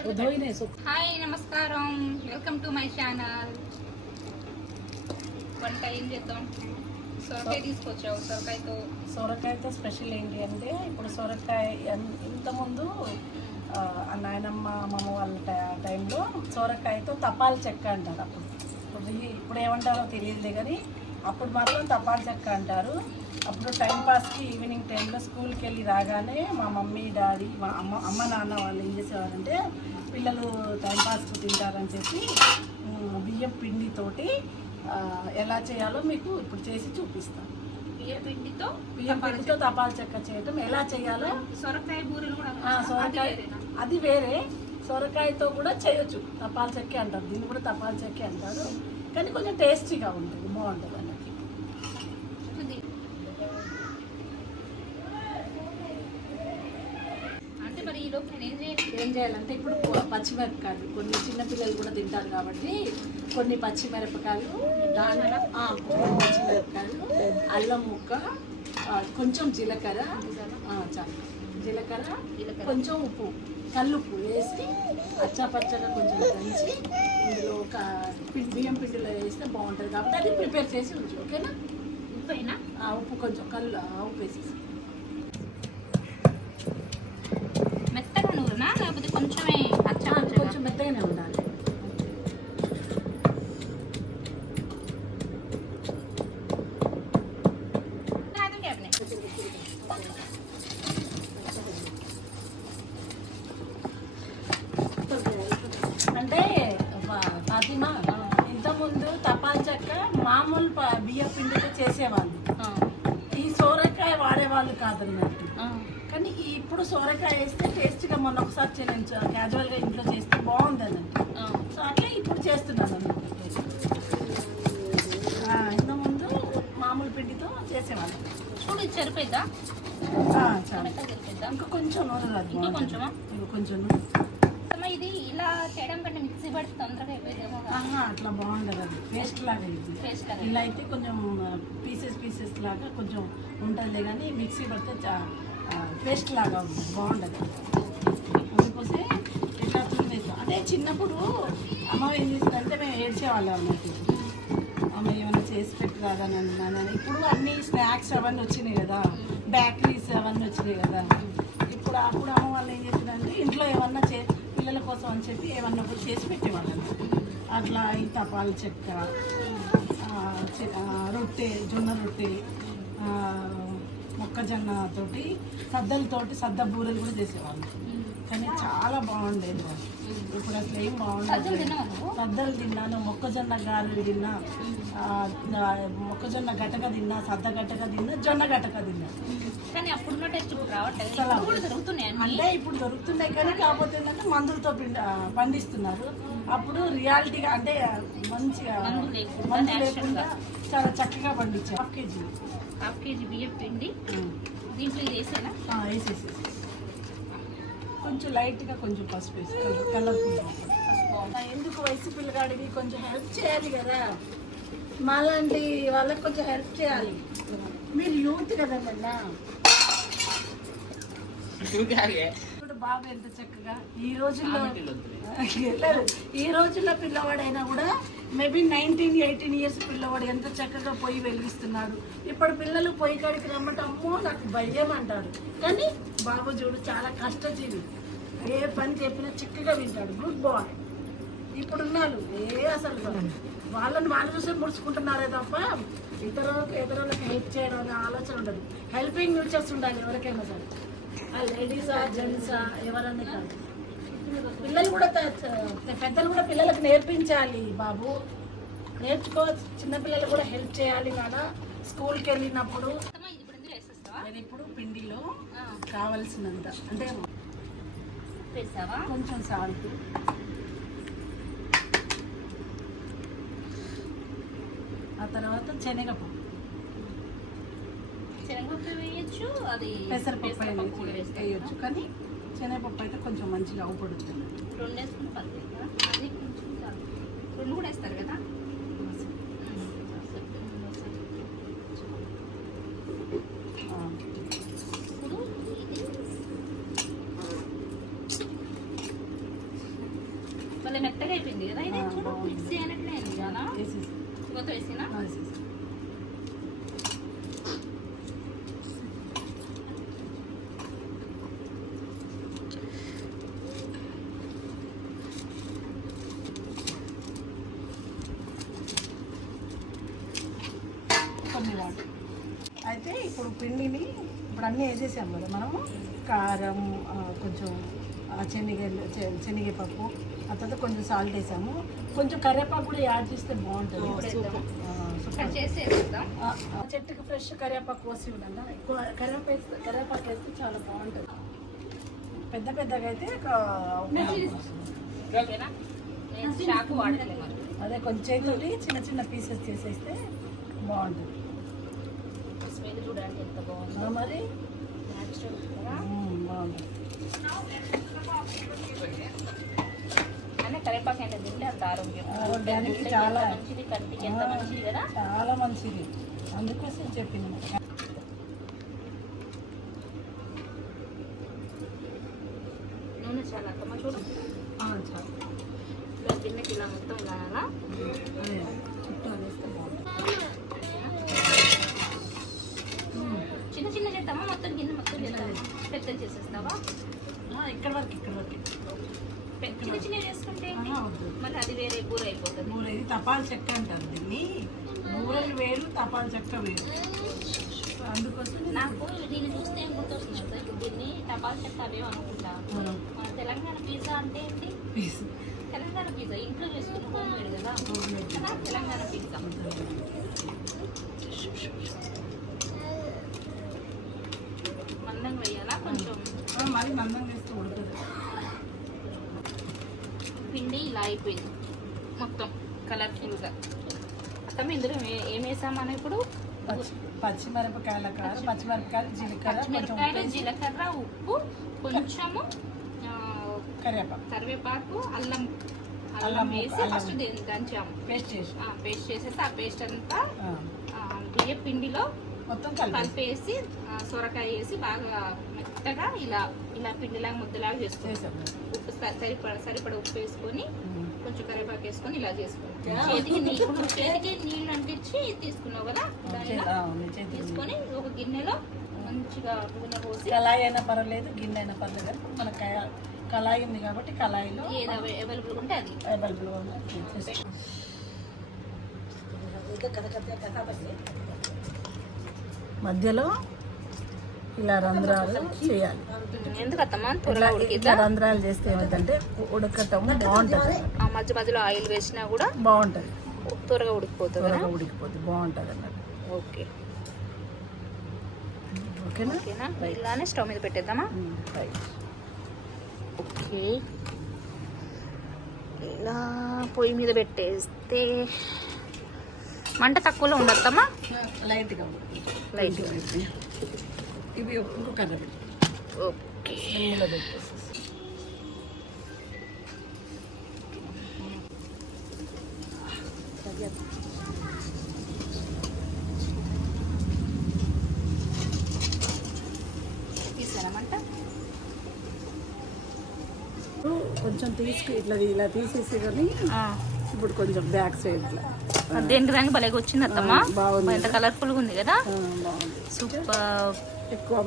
Hi నమస్కారం, welcome to my channel. వంట ఏం చేద్దాం? సొరకాయ తీసుకొచ్చావు. సొరకాయతో స్పెషల్ ఏంటి అంటే, ఇప్పుడు సొరకాయ ఇంతకుముందు నాయనమ్మ అమ్మమ్మ వాళ్ళ టైంలో సొరకాయతో తపాల చెక్క అంటారు. ఇప్పుడు ఏమంటారో తెలియదులే, కానీ అప్పుడు మాత్రం తపాల చెక్క అంటారు. అప్పుడు టైంపాస్కి ఈవినింగ్ టైంలో స్కూల్కి వెళ్ళి రాగానే మా మమ్మీ డాడీ మా అమ్మ నాన్న వాళ్ళు ఏం చేసేవారంటే, పిల్లలు టైంపాస్కి తింటారని చెప్పి బియ్యం పిండితోటి ఎలా చేయాలో మీకు ఇప్పుడు చేసి చూపిస్తాను. బియ్యం పిండితో తపాల చెక్క చేయటం ఎలా చేయాలో. సొరకాయ బూరెలు కూడా, సొరకాయ అది వేరే, సొరకాయతో కూడా చేయొచ్చు. తపాల చెక్కే అంటారు, దీన్ని కూడా తపాల చెక్కే అంటారు. కానీ కొంచెం టేస్టీగా ఉంటుంది, బాగుంటుంది అన్నది. అంటే మరి ఈ లోపు ఏం చేయాలంటే, ఇప్పుడు పచ్చిమిరపకాయలు కొన్ని చిన్నపిల్లలు కూడా తింటారు కాబట్టి కొన్ని పచ్చిమిరపకాయలు, దానిలో పచ్చిమిరపకాయలు, అల్లం ముక్క, కొంచెం జీలకర్ర, చాలు జీలకర్ర, కొంచెం ఉప్పు, కల్లుప్పు వేసి పచ్చగా కొంచెం దంచి ఇందులో ఒక బియ్యం పిండిలో వేస్తే బాగుంటుంది కాబట్టి అది ప్రిపేర్ చేసి ఉంచు. ఓకేనా? ఉప్పు అయినా ఉప్పు కొంచెం ఉప్పు వేసేసి. మెత్తగా నూరునా లేకపోతే కొంచెమే? కొంచెం మెత్తగానే ఉండాలి. అంటే ఫాతిమా, ఇంతకుముందు తపాల చెక్క మామూలు బియ్య పిండితో చేసేవాళ్ళు, ఈ సోరకాయ వాడేవాళ్ళు కాదన్నట్టు. కానీ ఇప్పుడు సోరకాయ వేస్తే టేస్ట్గా మొన్న ఒకసారి నేను క్యాజువల్గా ఇంట్లో చేస్తే బాగుంది అన్నట్టు. సో అట్లా ఇప్పుడు చేస్తున్నాను అన్నట్టు. ఇంతకుముందు మామూలు పిండితో చేసేవాళ్ళు. చూడు, ఇది సరిపోయిద్దా? ఇంకా కొంచెం నూనె, కొంచెం ఇది ఇలా చేయడం కంటే మిక్సీ పడితే తొందరగా అయిపోయిందేమో. అట్లా బాగుండదు, అది పేస్ట్ లాగా ఇది. ఇలా అయితే కొంచెం పీసెస్ లాగా కొంచెం ఉంటుంది, కానీ మిక్సీ పడితే పేస్ట్ లాగా బాగుండదు. అందుకోసం ఇట్లా తినేస్తాం. అంటే చిన్నప్పుడు అమ్మ ఏం చేసిందంటే మేము ఏడ్చేవాళ్ళం అన్నట్టు, అమ్మ ఏమైనా చేసి పెట్టరాదని అన్నాను. ఇప్పుడు అన్ని స్నాక్స్ అవన్నీ వచ్చినాయి కదా, బేకరీస్ అవన్నీ వచ్చినాయి కదా. అప్పుడు అమ్మ వాళ్ళు ఏం చేసిందంటే, ఇంట్లో ఏమన్నా పిల్లల కోసం అని చెప్పి ఏమన్నా కూడా చేసి పెట్టేవాళ్ళం. అట్లా ఈ తపాల చెక్క, రొట్టె, జొన్న రొట్టె, మొక్కజొన్నతోటి సద్ద బూరెలు కూడా చేసేవాళ్ళు. కానీ చాలా బాగుండేది. ఇప్పుడు అసలు ఏం బాగుండదు. సద్దలు తిన్నాను, మొక్కజొన్న గారెలు తిన్నా, మొక్కజొన్న గటక తిన్నా, సద్ద గటక తిన్నా, జొన్న గటక తిన్నా. కానీ అప్పుడున్న టేస్ట్ అంటే ఇప్పుడు దొరుకుతున్నాయి, కానీ కాకపోతే ఏంటంటే మందులతో పండిస్తున్నారు. అప్పుడు రియాలిటీగా అంటే మంచిగా మందు లేకుండా చాలా చక్కగా పండించారు. హాఫ్ కేజీ బియ్యం పిండి దీంట్లో వేసేసి కొంచెం లైట్గా కొంచెం పసుపు వేసి కలర్ఫుల్. ఎందుకు వయసు పిల్లగాడికి కొంచెం హెల్ప్ చేయాలి కదా, మాలాంటి వాళ్ళకి కొంచెం హెల్ప్ చేయాలి. మీరు యూత్ కదన్నా. ఇప్పుడు బాబు ఎంత చక్కగా ఈ రోజుల్లో పిల్లవాడైనా కూడా మేబీ 19-18 ఇయర్స్ పిల్లవాడు ఎంత చక్కగా పొయ్యి వెలిగిస్తున్నాడు. ఇప్పుడు పిల్లలు పొయ్యి కాడికి రమ్మంటే అమ్మో నాకు భయం అంటారు. కానీ బాబు చూడు చాలా కష్టజీవి, ఏ పని చెప్పినా చక్కగా వింటాడు. Good bye. ఇప్పుడున్నారు అసలు వాళ్ళు చూసి ముడుచుకుంటున్నారే తప్ప ఇతరులకు హెల్ప్ చేయడం అనే ఆలోచన ఉండదు. హెల్పింగ్ నేచర్స్ ఉండాలి ఎవరికైనా సరే, లేడీసా జెంట్సా ఎవరన్నా కాదు. పిల్లలు కూడా పెద్దలు కూడా పిల్లలకు నేర్పించాలి. బాబు నేర్చుకో, చిన్నపిల్లలు కూడా హెల్ప్ చేయాలి కదా స్కూల్కి వెళ్ళినప్పుడు. ఇప్పుడు పిండిలో కావలసినంత అంటే కొంచెం సాల్ట్, ఆ తర్వాత శనగపప్పు వేయచ్చు, అది పెసరపప్పు వేయచ్చు. కానీ శనగపప్పు అయితే కొంచెం మంచిగా అవుపడుతుంది. 2 వేసుకుని అది కొంచెం 2 కూడా వేస్తారు కదా. ఇప్పుడు మళ్ళీ మెత్తగా అయిపోయింది కదా ఇది. చూడు మిక్సీ అయినట్లే అయింది కదా. కొత్త వేసినా కొన్ని వాటర్ అయితే ఇప్పుడు పిండిని ఇప్పుడు అన్నీ వేసేసాము కదా మనము. కారం, కొంచెం శనగపప్పు, ఆ తర్వాత కొంచెం సాల్ట్ వేసాము. కొంచెం కరివేపాకు కూడా యాడ్ చేస్తే బాగుంటుంది. చెట్టుకి ఫ్రెష్ కరివేపాకు కోసి ఉండాలి. ఎక్కువ కరివేపాకు వేస్తే చాలా బాగుంటుంది. పెద్ద పెద్దగా అయితే అదే కొంచెం చేతులు చిన్న చిన్న పీసెస్ చేసేస్తే బాగుంటుంది. స్మెల్ చూడండి ఎంత బాగుంది మరి బాగుంటుంది. అంటే కరివేపాకు అంటే తింటే అంత ఆరోగ్యానికి చాలా మంచిది, కంటికి ఎంత మంచిది కదా, చాలా మంచిది. అందుకోసం చెప్పింది. నూనె చాలా అత్తమ్మ చూడు. చాలా ఇలా గిన్నెకి ఇలా మొత్తం ఇలా చుట్టూ వేస్తే బాగుంటుంది. చిన్న చిన్న చేస్తామా మొత్తం గిన్నె మొత్తం పెద్దలు చేసేస్తావా? ఇక్కడ వరకు చిన్న చిన్న చేసుకుంటే మళ్ళీ అది వేరే కూర అయిపోతుంది. ఇది తపాల చెక్క అంటారు దీన్ని. బూరెలు వేరు, తపాల చెక్క వేరు. అందుకోసం నాకు దీన్ని చూస్తే ఏం గుర్తొస్తుంది సార్, దీన్ని తపాల చెక్క అవేమో అనుకుంటా. మన తెలంగాణ పిజ్జా అంటే ఏంటి? తెలంగాణ పిజ్జా ఇంట్లో చేసుకుని హోమ్ మేడ్ కదా, తెలంగాణ పిజ్జా. మందంగా వేయాలా కొంచెం? మరి మందంగా వేస్తే ఉడుతుంది. పిండి ఇలా అయిపోయింది మొత్తం కలర్ఫుల్గా. అత్తమ్మ ఇందులో ఏం వేసామని ఇప్పుడు? పచ్చిమిరపకాయల కారం, పచ్చిమిరపకాయలు, జీలకర్ర, ఉప్పు, కొంచెము కరివేపాకు, అల్లం వేసి ఫస్ట్ దంచాము. పేస్ట్ చేసేసి ఆ పేస్ట్ అంతా బియ్య పిండిలో మొత్తం కలిపేసి సొరకాయ వేసి బాగా మెత్తగా ఇలా ఇలా పిండిలాగా ముద్దలాగా చేసుకుంటాం. ఉప్పు సరిపడ ఉప్పు వేసుకొని కొంచెం కరివేపాకు వేసుకొని ఇలా చేసుకున్నాం. చేతికి నీళ్ళు అంటించి తీసుకున్నావు కదా, తీసుకొని ఒక గిన్నెలో మంచిగా నూనె పోసి, కళాయి అయినా పర్వాలేదు, గిన్నె అయినా పర్లేదు, మన కళాయి ఉంది కాబట్టి కళాయిలో ఏది అవైలబుల్ ఉంటే అది అవైలబుల్గా ఉంది. మధ్యలో ఇలా రంధ్రాలు చేయాలి. ఎందుకత్తమ్మా? ఇట్లా రంధ్రాలు చేస్తే ఏమిటంటే ఉడకటం బాగుంటుంది. ఆ మధ్య మధ్యలో ఆయిల్ వేసినా కూడా బాగుంటుంది, త్వరగా ఉడికిపోతుంది. బాగుంటుంది అన్నట్టు. ఓకే ఓకేనా? ఇలానే స్టవ్ మీద పెట్టేద్దామా? ఓకే, ఇలా పొయ్యి మీద పెట్టేస్తే మంట తక్కువలో ఉండద్దమ్మా? లైట్గా ఇవి ఇంకో కర్ర పెట్టి ఓకే తీసానమంట. కొంచెం ఇలా తీసేసి కానీ ఇప్పుడు కొంచెం బ్యాక్ సైడ్ దేనికి దానికి భలేగా వచ్చింది అత్తమ్మా. బాగుంది, ఎంత కలర్ఫుల్గా ఉంది కదా. బాగుంది, సూపర్.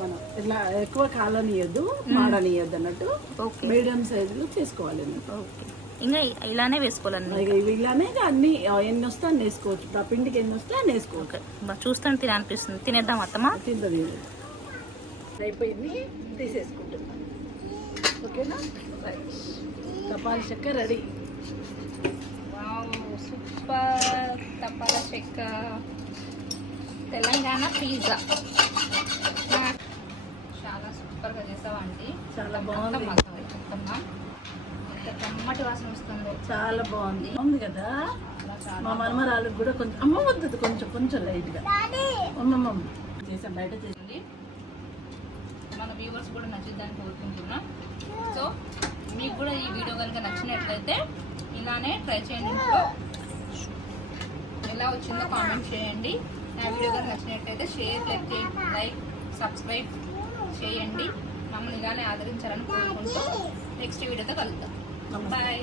మనం ఇట్లా ఎక్కువ కాలనియద్దు, మాడనియద్దు అన్నట్టు. మీడియం సైజులో చేసుకోవాలి. ఓకే, ఇంకా ఇలానే వేసుకోవాలన్నమాట. ఇలానే అన్ని ఎన్ని వస్తే అన్ని వేసుకోవచ్చు. ఆ పిండికి ఎన్ని వస్తే అన్ని వేసుకోవచ్చు. చూస్తాను తిన అనిపిస్తుంది. తినేద్దాం అత్తమ్మా? తింటుంది. అయిపోయింది, తీసేసుకుంటున్నాం. ఓకేనా? తపాల చెక్క రెడీ. సూపర్ తపాల చెక్క తెలంగాణ పిజ్జా. చాలా సూపర్గా చేసావండి. చాలా బాగుంది. కమ్మటి వాసన వస్తుంది. చాలా బాగుంది కదా. మా మనమరాళ్ళకి కూడా కొంచెం అమ్మ వద్దు, కొంచెం లైట్గా అమ్మమ్మ చేసాం. బయట చేసింది మన వ్యూవర్స్ కూడా నచ్చిద్దని కోరుకుంటున్నాం. సో మీకు కూడా ఈ వీడియో కనుక నచ్చినట్లయితే ఇలానే ట్రై చేయండి. ఇంట్లో ఎలా వచ్చిందో కామెంట్ చేయండి. నా వీడియో కనుక నచ్చినట్లయితే షేర్, లైక్, సబ్స్క్రైబ్ చేయండి. మమ్మల్ని ఇలానే ఆదరించాలని కోరుకుంటూ నెక్స్ట్ వీడియోతో కలుద్దాం. బాయ్.